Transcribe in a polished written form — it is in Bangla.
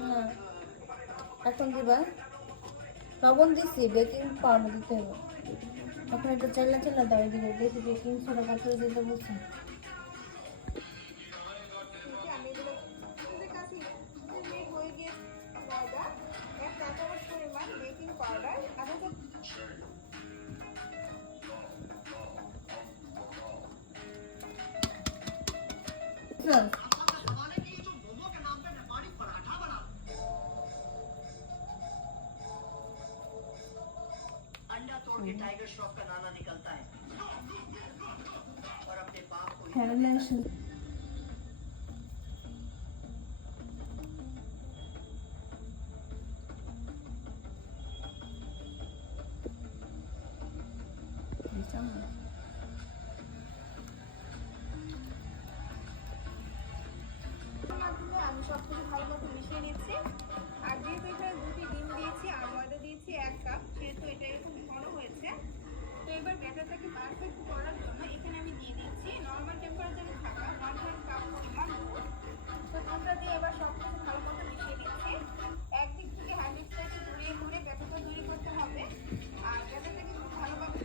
না এখন দিবা লবণ দিছি, বেকিং পাউডার দিতে হবে। এখন একটু চাল্লা চাল্লা দাও, এদিকে দেখি বেকিং সোডা কত দিতে বলছে। टाइगर श्रॉफ का नाना निकलता है और अपने बाप को আমি সব কিছু ভালো মতো মিশিয়ে নিচ্ছি। আর যেহেতু এখানে 2টি ডিম দিয়েছি আর ময়দা দিয়েছি 1 কাপ, সেহেতু এটা এরকম ঘন হয়েছে। তো এবার ব্যাটারটাকে পারফেক্ট করার জন্য এখানে আমি দিয়ে দিচ্ছি নর্মাল টেম্পারেচারে থাকা 1 কাপ পরিমাণ দুধ। তো দুধটা দিয়ে এবার সব কিছু ভালো মতো মিশিয়ে দিচ্ছি। একদিক থেকে হ্যান্ড এক্সপ্রেসে ঘুরিয়ে ঘুরিয়ে ব্যাটারটা তৈরি করতে হবে। আর ব্যাটারটাকে খুব ভালোভাবে